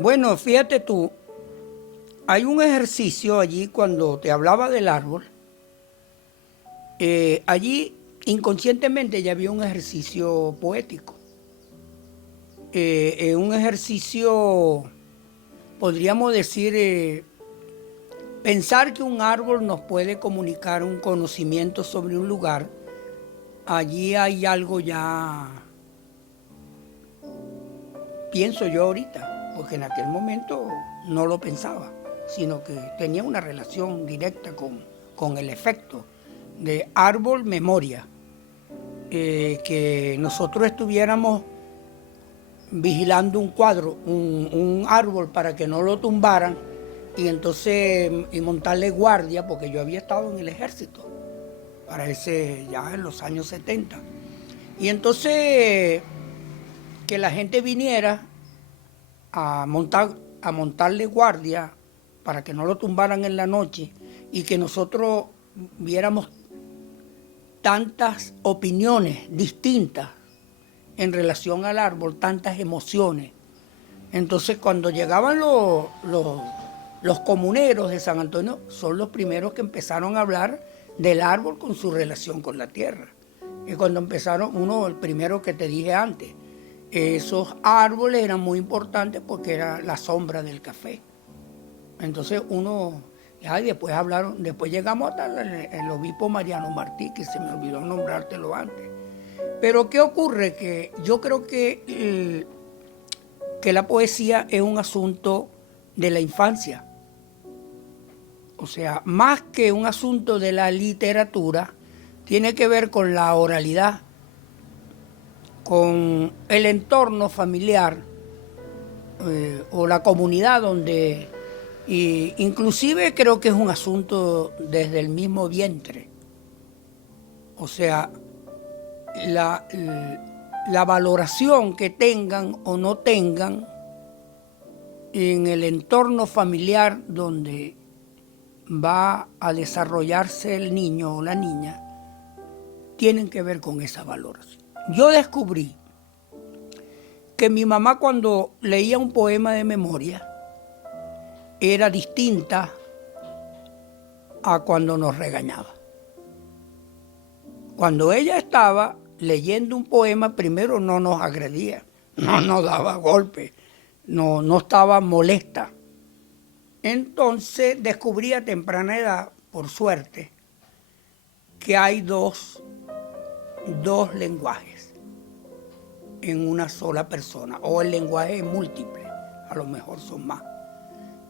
Bueno, fíjate tú, hay un ejercicio allí cuando te hablaba del árbol. Allí inconscientemente ya había un ejercicio poético. Un ejercicio, podríamos decir, pensar que un árbol nos puede comunicar un conocimiento sobre un lugar. Allí hay algo ya, pienso yo ahorita, porque en aquel momento no lo pensaba, sino que tenía una relación directa con el efecto de árbol-memoria. Que nosotros estuviéramos vigilando un cuadro, un árbol para que no lo tumbaran y entonces y montarle guardia, porque yo había estado en el ejército para ese ya en los años 70. Y entonces que la gente viniera a montarle guardia para que no lo tumbaran en la noche y que nosotros viéramos tantas opiniones distintas en relación al árbol, tantas emociones. Entonces cuando llegaban los comuneros de San Antonio, son los primeros que empezaron a hablar del árbol con su relación con la tierra. Y cuando empezaron, el primero que te dije antes, esos árboles eran muy importantes porque era la sombra del café. Entonces después llegamos hasta el obispo Mariano Martí, que se me olvidó nombrártelo antes. Pero ¿qué ocurre? Que yo creo que la poesía es un asunto de la infancia. O sea, más que un asunto de la literatura, tiene que ver con la oralidad, con el entorno familiar o la comunidad donde... inclusive creo que es un asunto desde el mismo vientre. O sea, la valoración que tengan o no tengan en el entorno familiar donde va a desarrollarse el niño o la niña, tienen que ver con esa valoración. Yo descubrí que mi mamá, cuando leía un poema de memoria, era distinta a cuando nos regañaba. Cuando ella estaba leyendo un poema, primero no nos agredía, no nos daba golpes, no estaba molesta. Entonces descubrí a temprana edad, por suerte, que hay dos lenguajes en una sola persona, o el lenguaje es múltiple, a lo mejor son más.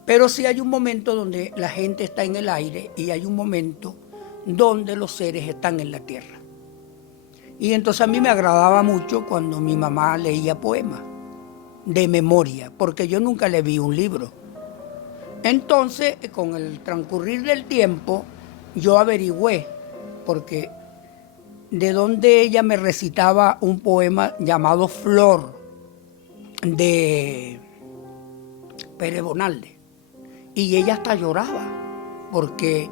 Pero sí hay un momento donde la gente está en el aire y hay un momento donde los seres están en la tierra. Y entonces a mí me agradaba mucho cuando mi mamá leía poemas de memoria, porque yo nunca le vi un libro. Entonces, con el transcurrir del tiempo, yo averigüé, porque de donde ella me recitaba un poema llamado Flor, de Pérez Bonalde. Y ella hasta lloraba, porque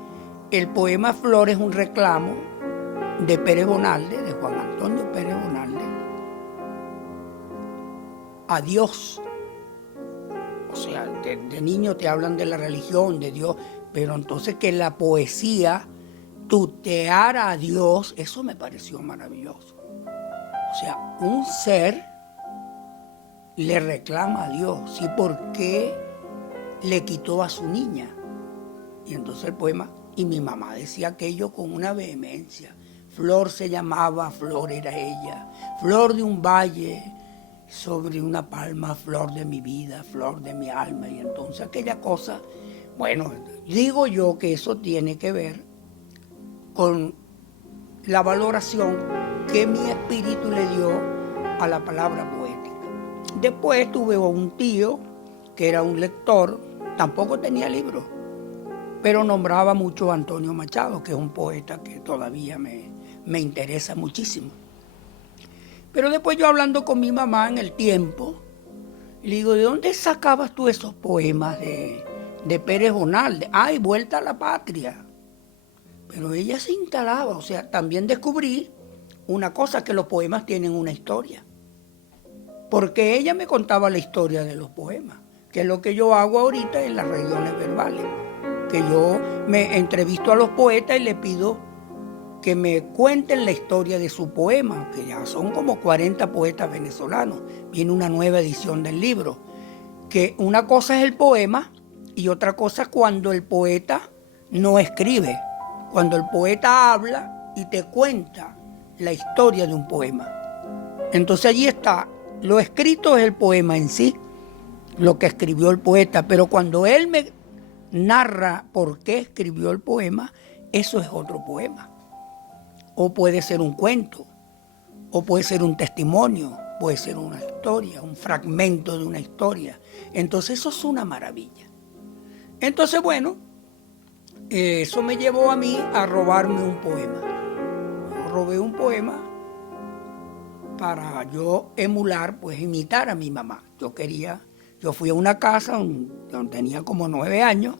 el poema Flor es un reclamo de Pérez Bonalde, de Juan Antonio Pérez Bonalde, a Dios. O sea, de niño te hablan de la religión, de Dios, pero entonces que la poesía tuteara a Dios, eso me pareció maravilloso. O sea, un ser le reclama a Dios, ¿sí? ¿Por qué le quitó a su niña? Y entonces el poema, y mi mamá decía aquello con una vehemencia. Flor se llamaba, Flor era ella, flor de un valle sobre una palma, flor de mi vida, flor de mi alma. Y entonces aquella cosa, bueno, digo yo que eso tiene que ver con la valoración que mi espíritu le dio a la palabra poética. Después tuve un tío que era un lector, tampoco tenía libros, pero nombraba mucho a Antonio Machado, que es un poeta que todavía me interesa muchísimo. Pero después yo, hablando con mi mamá en el tiempo, le digo, ¿de dónde sacabas tú esos poemas de Pérez Bonalde? ¡Ay, Vuelta a la Patria! Pero ella se instalaba, o sea, también descubrí una cosa, que los poemas tienen una historia. Porque ella me contaba la historia de los poemas. que es lo que yo hago ahorita en las reuniones verbales, que yo me entrevisto a los poetas y les pido que me cuenten la historia de su poema, que ya son como 40 poetas venezolanos. Viene una nueva edición del libro, que una cosa es el poema y otra cosa es cuando el poeta no escribe, cuando el poeta habla y te cuenta la historia de un poema. Entonces allí está, lo escrito es el poema en sí, lo que escribió el poeta, pero cuando él me narra por qué escribió el poema, eso es otro poema. O puede ser un cuento, o puede ser un testimonio, puede ser una historia, un fragmento de una historia. Entonces eso es una maravilla. Entonces, bueno, eso me llevó a mí a robarme un poema. Yo robé un poema para yo emular, pues imitar a mi mamá. Yo fui a una casa donde tenía como 9 años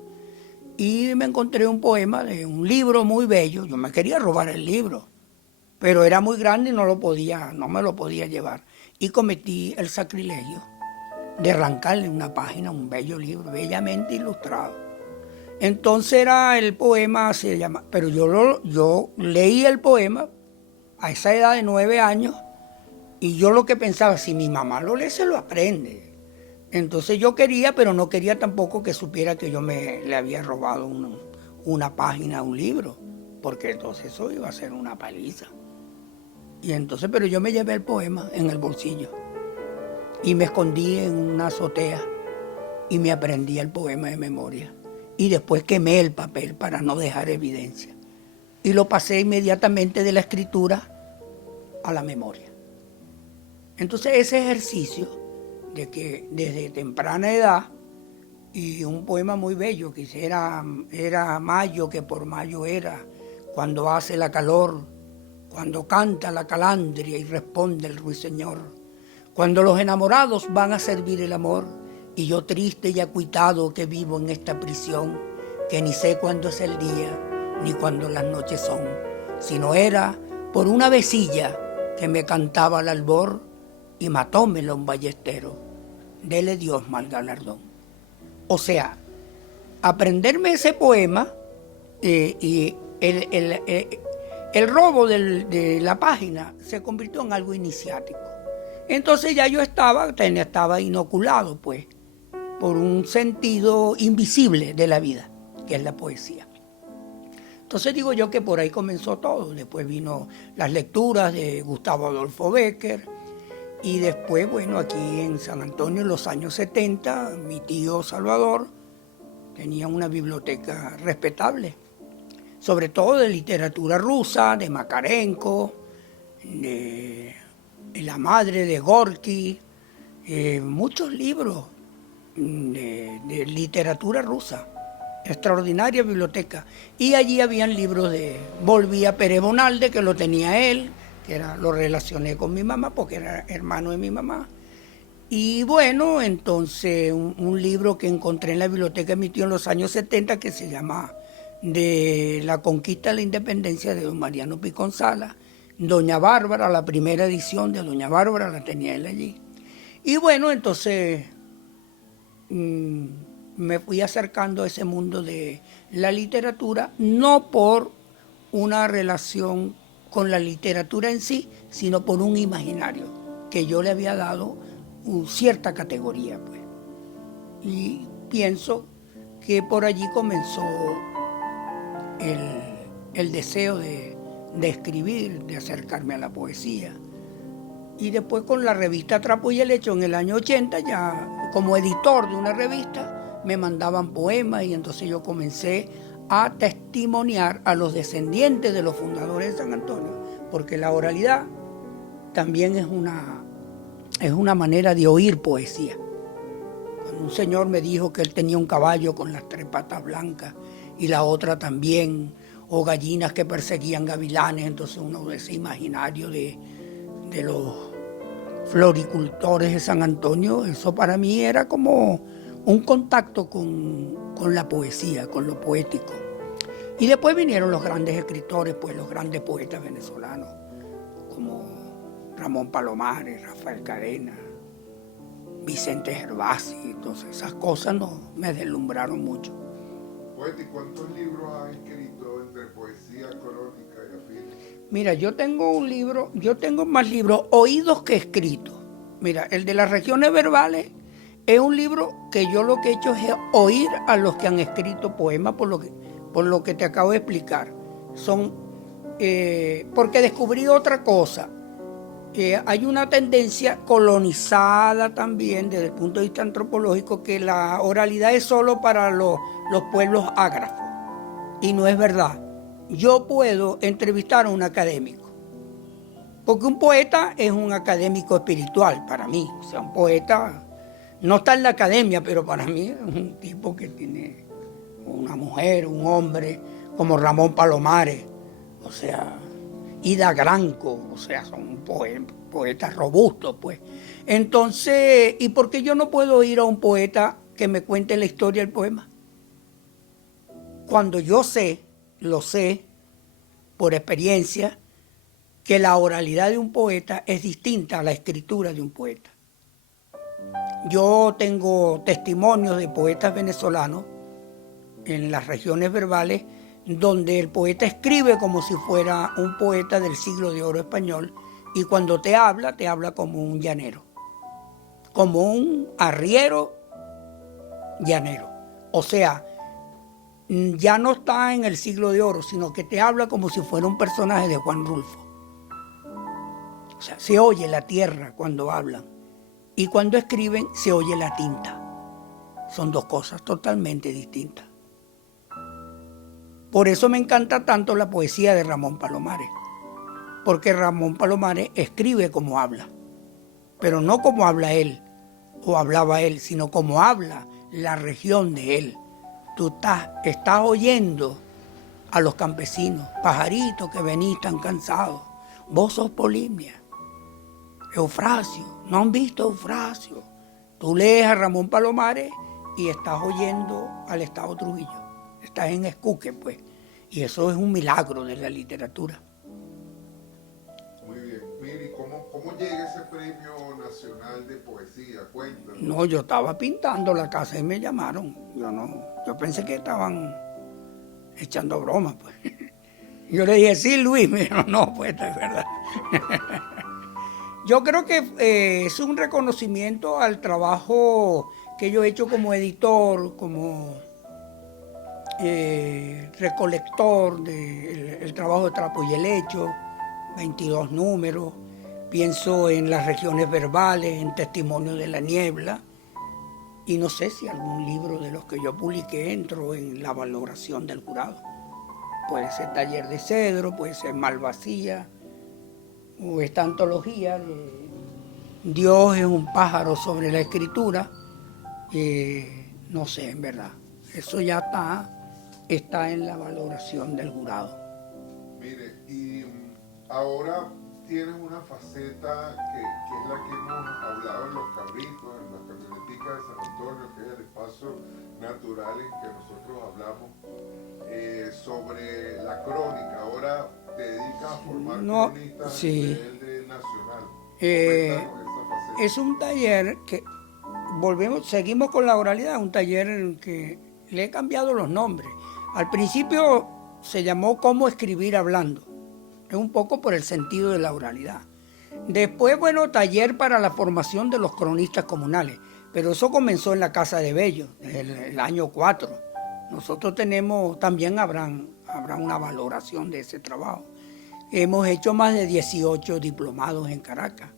y me encontré un poema de un libro muy bello. Yo me quería robar el libro, pero era muy grande y no me lo podía llevar. Y cometí el sacrilegio de arrancarle una página, un bello libro, bellamente ilustrado. Entonces era el poema, se llama, pero yo leí el poema a esa edad de 9 años y yo lo que pensaba, si mi mamá lo lee, se lo aprende. Entonces yo quería, pero no quería tampoco que supiera que yo le había robado una página, un libro, porque entonces eso iba a ser una paliza. Y entonces, pero yo me llevé el poema en el bolsillo y me escondí en una azotea y me aprendí el poema de memoria. Y después quemé el papel para no dejar evidencia. Y lo pasé inmediatamente de la escritura a la memoria. Entonces ese ejercicio de que desde temprana edad, y un poema muy bello que era mayo, que por mayo era, cuando hace la calor, cuando canta la calandria y responde el ruiseñor, cuando los enamorados van a servir el amor, y yo triste y acuitado que vivo en esta prisión, que ni sé cuándo es el día, ni cuándo las noches son, sino era por una vecilla que me cantaba al albor, y matómelo un ballestero, dele Dios mal galardón. O sea, aprenderme ese poema y el robo de la página se convirtió en algo iniciático. Entonces ya yo estaba inoculado, pues, por un sentido invisible de la vida, que es la poesía. Entonces digo yo que por ahí comenzó todo. Después vino las lecturas de Gustavo Adolfo Bécquer, y después, bueno, aquí en San Antonio en los años 70, mi tío Salvador tenía una biblioteca respetable, sobre todo de literatura rusa, de Makarenko, de La madre de Gorky, muchos libros de literatura rusa, extraordinaria biblioteca. Y allí habían libros volví a Pérez Bonalde, que lo tenía él, lo relacioné con mi mamá porque era hermano de mi mamá. Y bueno, entonces un libro que encontré en la biblioteca de mi tío en los años 70 que se llama De la conquista de la independencia de don Mariano Piconzala, Doña Bárbara, la primera edición de Doña Bárbara la tenía él allí. Y bueno, entonces me fui acercando a ese mundo de la literatura, no por una relación con la literatura en sí, sino por un imaginario que yo le había dado cierta categoría, pues. Y pienso que por allí comenzó el deseo de escribir, de acercarme a la poesía. Y después con la revista Trapo y Helecho en el año 80, ya como editor de una revista, me mandaban poemas y entonces yo comencé a testimoniar a los descendientes de los fundadores de San Antonio, porque la oralidad también es una manera de oír poesía. Cuando un señor me dijo que él tenía un caballo con las 3 patas blancas y la otra también, o gallinas que perseguían gavilanes, entonces uno de ese imaginario de los floricultores de San Antonio, eso para mí era como un contacto con la poesía, con lo poético. Y después vinieron los grandes escritores, pues los grandes poetas venezolanos, como Ramón Palomares, Rafael Cadena, Vicente Gervasi. Entonces esas cosas no me deslumbraron mucho. Poeta, ¿y cuántos libros has escrito entre poesía, crónica y afines? Mira, yo tengo más libros oídos que escritos. Mira, el de las regiones verbales es un libro que yo lo que he hecho es oír a los que han escrito poemas por lo que te acabo de explicar. Porque descubrí otra cosa. Hay una tendencia colonizada también desde el punto de vista antropológico que la oralidad es solo para los pueblos ágrafos. Y no es verdad. Yo puedo entrevistar a un académico. Porque un poeta es un académico espiritual para mí. O sea, un poeta no está en la academia, pero para mí es un tipo que tiene una mujer, un hombre, como Ramón Palomares, o sea, Ida Granco, o sea, son poetas robustos, pues. Entonces, ¿y por qué yo no puedo ir a un poeta que me cuente la historia del poema? Cuando yo lo sé por experiencia, que la oralidad de un poeta es distinta a la escritura de un poeta. Yo tengo testimonios de poetas venezolanos en las regiones verbales donde el poeta escribe como si fuera un poeta del siglo de oro español y cuando te habla como un llanero, como un arriero llanero. O sea, ya no está en el siglo de oro, sino que te habla como si fuera un personaje de Juan Rulfo. O sea, se oye la tierra cuando hablan y cuando escriben se oye la tinta. Son dos cosas totalmente distintas. Por eso me encanta tanto la poesía de Ramón Palomares, porque Ramón Palomares escribe como habla, pero no como habla él o hablaba él, sino como habla la región de él. Tú estás oyendo a los campesinos, pajaritos que venís tan cansados. Vos sos Polimnia, Eufrasio, ¿no han visto Eufrasio? Tú lees a Ramón Palomares y estás oyendo al Estado Trujillo. Estás en Escuque, pues. Y eso es un milagro de la literatura. Muy bien. Miri, ¿cómo llega ese premio nacional de poesía? Cuéntanos. No, yo estaba pintando la casa y me llamaron. Yo pensé que estaban echando bromas, pues. Yo le dije, sí, Luis, me dijo, no, pues es verdad. Yo creo que es un reconocimiento al trabajo que yo he hecho como editor, como recolector del trabajo de Trapo y Helecho, 22 números. Pienso en las regiones verbales, en Testimonio de la Niebla, y no sé si algún libro de los que yo publiqué entró en la valoración del jurado. Puede ser Taller de Cedro, puede ser Malvasía, o esta antología de Dios es un pájaro sobre la escritura. No sé, en verdad. Eso ya está en la valoración del jurado. Mire, y ahora tienes una faceta que es la que hemos hablado en los carritos, en las camioneticas de San Antonio, que es el espacio natural en que nosotros hablamos, sobre la crónica. Ahora te dedicas a formar cronistas sí. a nivel nacional. Cuéntanos esa faceta. Es un taller que seguimos con la oralidad, un taller en que le he cambiado los nombres. Al principio se llamó Cómo escribir hablando, es un poco por el sentido de la oralidad. Después, bueno, taller para la formación de los cronistas comunales, pero eso comenzó en la Casa de Bello, desde el año 4. Nosotros también habrá una valoración de ese trabajo. Hemos hecho más de 18 diplomados en Caracas,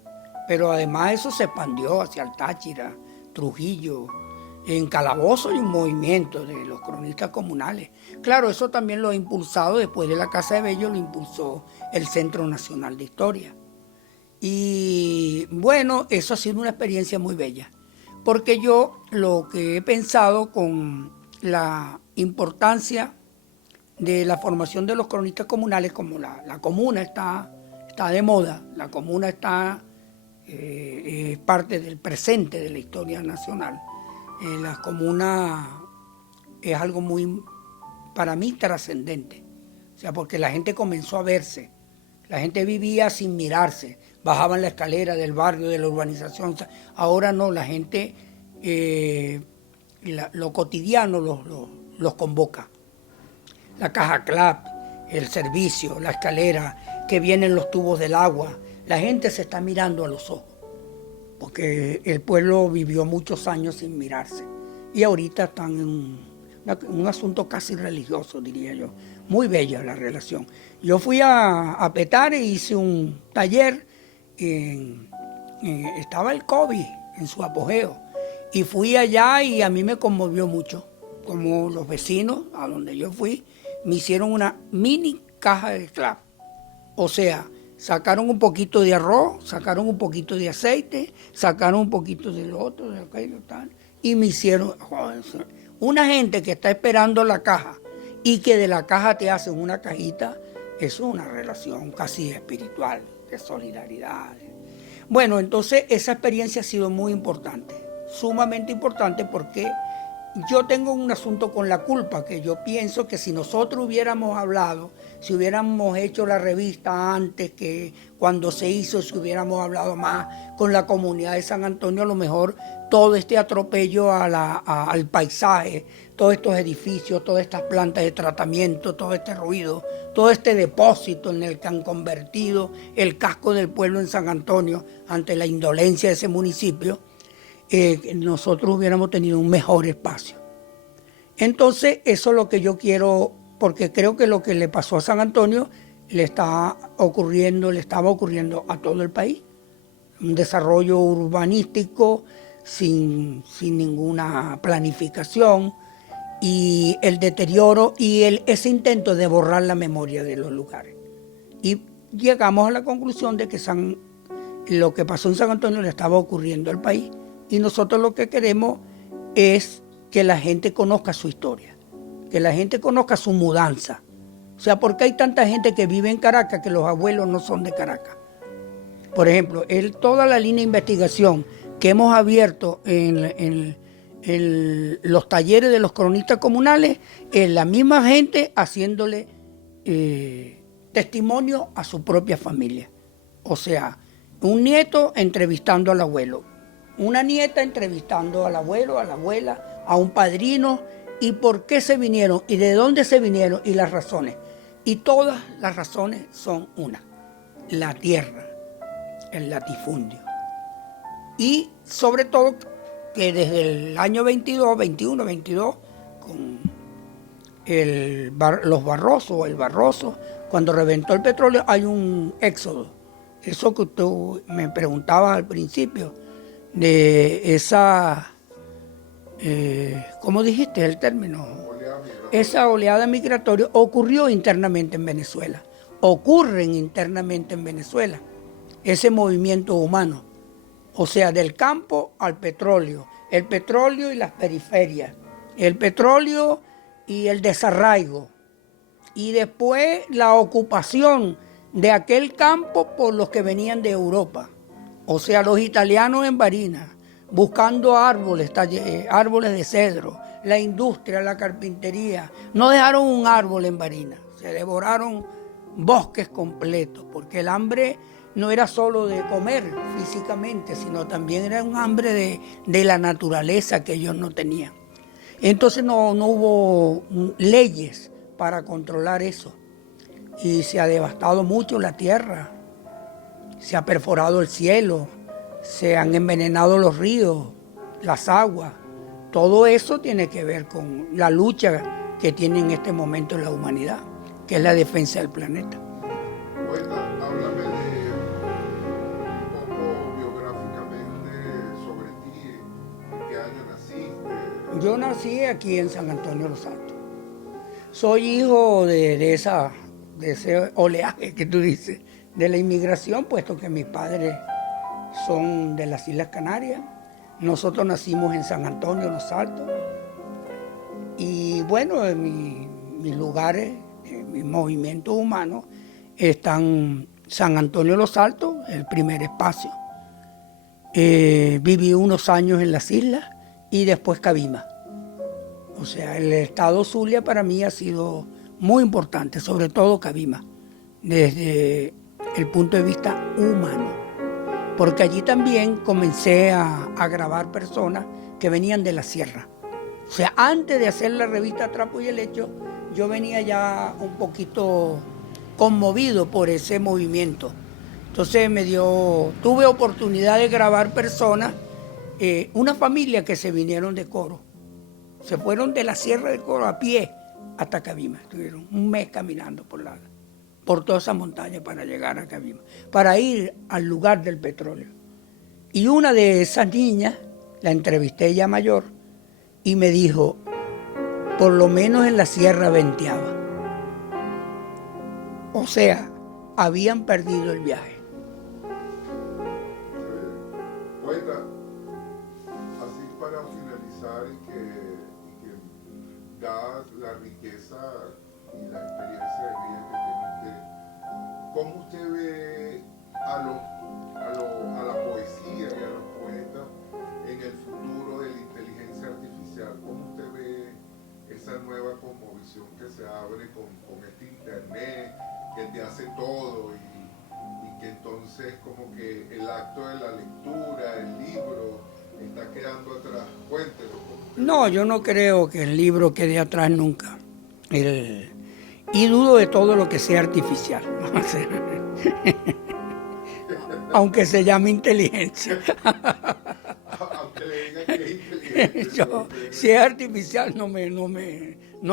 pero además eso se expandió hacia el Táchira, Trujillo. En Calabozo hay un movimiento de los cronistas comunales. Claro, eso también lo ha impulsado, después de la Casa de Bello, lo impulsó el Centro Nacional de Historia. Y bueno, eso ha sido una experiencia muy bella, porque yo lo que he pensado con la importancia de la formación de los cronistas comunales, como la comuna está de moda, la comuna es parte del presente de la historia nacional. La comuna es algo muy, para mí, trascendente. O sea, porque la gente comenzó a verse, la gente vivía sin mirarse, bajaban la escalera del barrio, de la urbanización. Ahora no, la gente lo cotidiano los convoca. La caja CLAP, el servicio, la escalera, que vienen los tubos del agua. La gente se está mirando a los ojos, porque el pueblo vivió muchos años sin mirarse. Y ahorita están en un asunto casi religioso, diría yo. Muy bella la relación. Yo fui a Petare e hice un taller, estaba el COVID en su apogeo, y fui allá y a mí me conmovió mucho, como los vecinos a donde yo fui, me hicieron una mini caja de CLAP. O sea, sacaron un poquito de arroz, sacaron un poquito de aceite, sacaron un poquito de lo otro, de aquello, tal, y me hicieron, joder, una gente que está esperando la caja y que de la caja te hacen una cajita, eso es una relación casi espiritual, de solidaridad. Bueno, entonces esa experiencia ha sido muy importante, sumamente importante, porque yo tengo un asunto con la culpa, que yo pienso que si nosotros hubiéramos hablado, si hubiéramos hecho la revista antes, que cuando se hizo, si hubiéramos hablado más con la comunidad de San Antonio, a lo mejor todo este atropello al paisaje, todos estos edificios, todas estas plantas de tratamiento, todo este ruido, todo este depósito en el que han convertido el casco del pueblo en San Antonio ante la indolencia de ese municipio, nosotros hubiéramos tenido un mejor espacio. Entonces, eso es lo que yo quiero, porque creo que lo que le pasó a San Antonio le estaba ocurriendo a todo el país. Un desarrollo urbanístico sin ninguna planificación, y el deterioro y ese intento de borrar la memoria de los lugares. Y llegamos a la conclusión de que lo que pasó en San Antonio le estaba ocurriendo al país. Y nosotros lo que queremos es que la gente conozca su historia, que la gente conozca su mudanza. O sea, ¿por qué hay tanta gente que vive en Caracas que los abuelos no son de Caracas? Por ejemplo, toda la línea de investigación que hemos abierto en los talleres de los cronistas comunales, es la misma gente haciéndole testimonio a su propia familia. O sea, un nieto entrevistando al abuelo, una nieta entrevistando al abuelo, a la abuela, a un padrino, y por qué se vinieron, y de dónde se vinieron, y las razones. Y todas las razones son una: la tierra, el latifundio. Y sobre todo que desde el año 21, con los Barroso, el Barroso, cuando reventó el petróleo, hay un éxodo. Eso que tú me preguntabas al principio, de esa, ¿cómo dijiste el término? Esa oleada migratoria ocurrió internamente en Venezuela, ocurren internamente en Venezuela, ese movimiento humano, o sea, del campo al petróleo, el petróleo y las periferias, el petróleo y el desarraigo, y después la ocupación de aquel campo por los que venían de Europa. O sea, los italianos en Barinas, buscando árboles de cedro, la industria, la carpintería. No dejaron un árbol en Barinas, se devoraron bosques completos, porque el hambre no era solo de comer físicamente, sino también era un hambre de la naturaleza que ellos no tenían. Entonces no hubo leyes para controlar eso, y se ha devastado mucho la tierra. Se ha perforado el cielo, se han envenenado los ríos, las aguas. Todo eso tiene que ver con la lucha que tiene en este momento la humanidad, que es la defensa del planeta. Bueno, háblame un poco biográficamente sobre ti, en qué año naciste. Yo nací aquí en San Antonio de los Altos. Soy hijo de ese oleaje que tú dices, de la inmigración, puesto que mis padres son de las Islas Canarias. Nosotros nacimos en San Antonio de los Altos. Y bueno, en mis lugares, en mis movimientos humanos, están San Antonio de los Altos, el primer espacio. Viví unos años en las islas y después Cabima. O sea, el estado Zulia para mí ha sido muy importante, sobre todo Cabima, desde el punto de vista humano. porque allí también comencé a grabar personas que venían de la sierra. O sea, antes de hacer la revista Trapo y Helecho, yo venía ya un poquito conmovido por ese movimiento. Entonces tuve oportunidad de grabar personas, una familia que se vinieron de Coro. Se fueron de la Sierra de Coro a pie hasta Cabima. Estuvieron un mes caminando por toda esa montaña para llegar a Cabima, para ir al lugar del petróleo. Y una de esas niñas, la entrevisté ya mayor, y me dijo, por lo menos en la sierra venteaba. O sea, habían perdido el viaje. Poeta, así para finalizar y que dada la riqueza y la experiencia de vida que tiene usted, ¿cómo usted ve a la poesía y a los poetas en el futuro de la inteligencia artificial? ¿Cómo usted ve esa nueva cosmovisión que se abre con este internet, que te hace todo y que entonces como que el acto de la lectura, el libro, está quedando atrás? Cuéntenos. No, yo no creo que el libro quede atrás nunca. Y dudo de todo lo que sea artificial. Aunque se llame inteligencia. Aunque le digan que es inteligente. Si es artificial no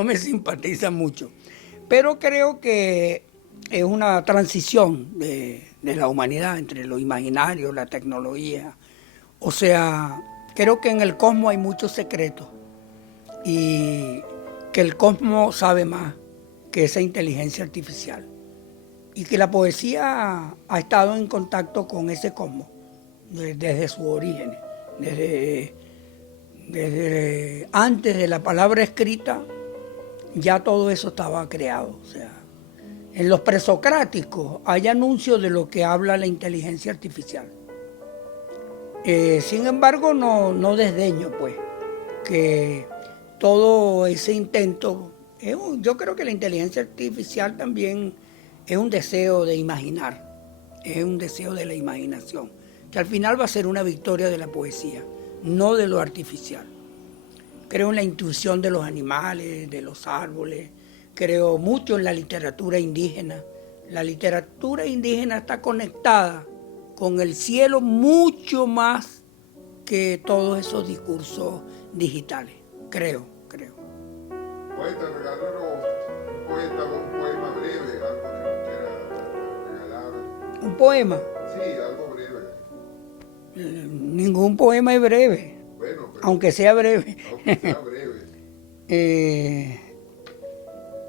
me simpatiza mucho. Pero creo que es una transición de la humanidad entre lo imaginario, la tecnología. O sea, creo que en el cosmos hay muchos secretos y que el cosmos sabe más que esa inteligencia artificial. Y que la poesía ha estado en contacto con ese cosmos desde sus orígenes, desde antes de la palabra escrita, ya todo eso estaba creado. O sea, en los presocráticos hay anuncios de lo que habla la inteligencia artificial. Sin embargo, no desdeño, pues, que todo ese intento, yo creo que la inteligencia artificial también es un deseo de imaginar, es un deseo de la imaginación, que al final va a ser una victoria de la poesía, no de lo artificial. Creo en la intuición de los animales, de los árboles, creo mucho en la literatura indígena. La literatura indígena está conectada con el cielo mucho más que todos esos discursos digitales, creo. Poeta, regálanos un poema breve, algo que nos quiera regalar. ¿Un poema? Sí, algo breve. Ningún poema es breve, Bueno, pero, aunque sea breve. Aunque sea breve.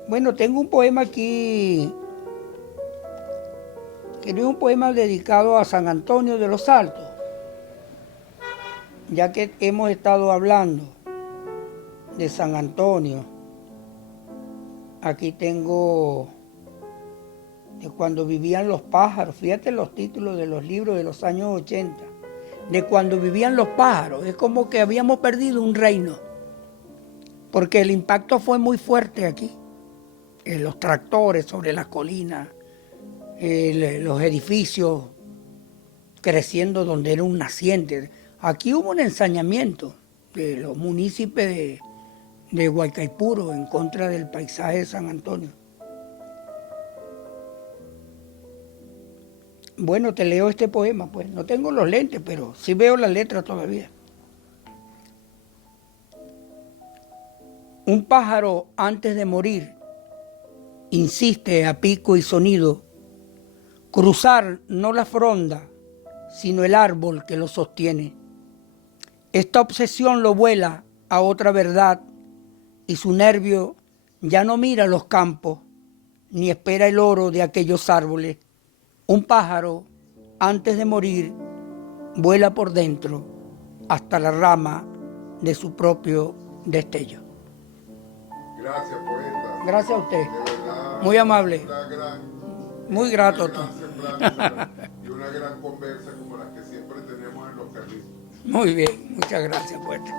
Bueno, tengo un poema aquí, que no es un poema dedicado a San Antonio de los Altos, ya que hemos estado hablando de San Antonio. Aquí tengo de cuando vivían los pájaros. Fíjate los títulos de los libros de los años 80. De cuando vivían los pájaros. Es como que habíamos perdido un reino, porque el impacto fue muy fuerte aquí. Los tractores sobre las colinas, los edificios creciendo donde era un naciente. Aquí hubo un ensañamiento de los municipios de Guaycaipuro en contra del paisaje de San Antonio. Bueno, te leo este poema, pues. No tengo los lentes, pero sí veo la letra todavía. Un pájaro antes de morir insiste a pico y sonido, cruzar no la fronda, sino el árbol que lo sostiene. Esta obsesión lo vuela a otra verdad y su nervio ya no mira los campos ni espera el oro de aquellos árboles. Un pájaro, antes de morir, vuela por dentro hasta la rama de su propio destello. Gracias, poeta. Gracias a usted. De verdad, muy amable. Muy grato. Y una gran conversa como la que siempre tenemos en los carritos. Muy bien, muchas gracias, poeta.